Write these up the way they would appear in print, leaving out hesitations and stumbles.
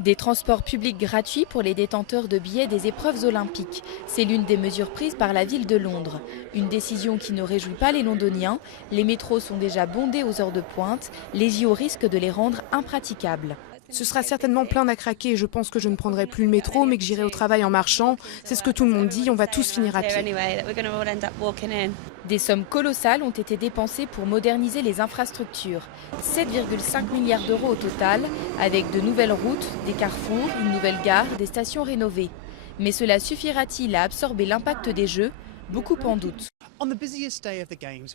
Des transports publics gratuits pour les détenteurs de billets des épreuves olympiques. C'est l'une des mesures prises par la ville de Londres. Une décision qui ne réjouit pas les Londoniens. Les métros sont déjà bondés aux heures de pointe. Les JO risquent de les rendre impraticables. Ce sera certainement plein à craquer. Je pense que je ne prendrai plus le métro, mais que j'irai au travail en marchant. C'est ce que tout le monde dit, on va tous finir à pied. Des sommes colossales ont été dépensées pour moderniser les infrastructures. 7,5 milliards d'euros au total, avec de nouvelles routes, des carrefours, une nouvelle gare, des stations rénovées. Mais cela suffira-t-il à absorber l'impact des Jeux? Beaucoup en doutent.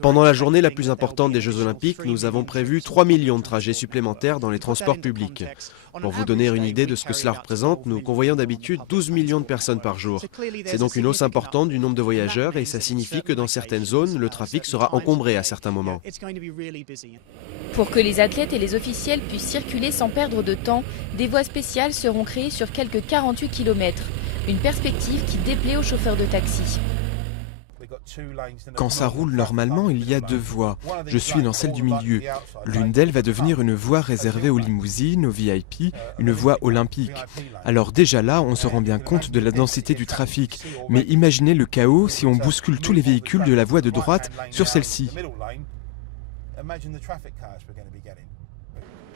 Pendant la journée la plus importante des Jeux Olympiques, nous avons prévu 3 millions de trajets supplémentaires dans les transports publics. Pour vous donner une idée de ce que cela représente, nous convoyons d'habitude 12 millions de personnes par jour. C'est donc une hausse importante du nombre de voyageurs et ça signifie que dans certaines zones, le trafic sera encombré à certains moments. Pour que les athlètes et les officiels puissent circuler sans perdre de temps, des voies spéciales seront créées sur quelques 48 km. Une perspective qui déplaît aux chauffeurs de taxi. Quand ça roule normalement, il y a deux voies. Je suis dans celle du milieu. L'une d'elles va devenir une voie réservée aux limousines, aux VIP, une voie olympique. Alors déjà là, on se rend bien compte de la densité du trafic. Mais imaginez le chaos si on bouscule tous les véhicules de la voie de droite sur celle-ci.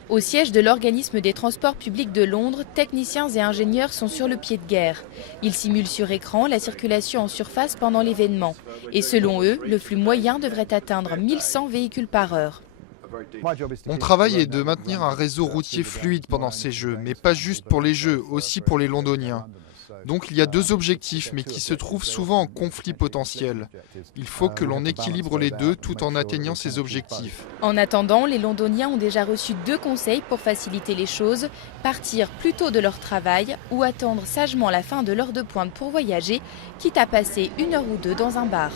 Au siège de l'organisme des transports publics de Londres, techniciens et ingénieurs sont sur le pied de guerre. Ils simulent sur écran la circulation en surface pendant l'événement. Et selon eux, le flux moyen devrait atteindre 1100 véhicules par heure. Mon travail est de maintenir un réseau routier fluide pendant ces Jeux, mais pas juste pour les Jeux, aussi pour les Londoniens. Donc il y a deux objectifs, mais qui se trouvent souvent en conflit potentiel. Il faut que l'on équilibre les deux tout en atteignant ces objectifs. En attendant, les Londoniens ont déjà reçu 2 conseils pour faciliter les choses. Partir plus tôt de leur travail ou attendre sagement la fin de l'heure de pointe pour voyager, quitte à passer 1 heure ou 2 dans un bar.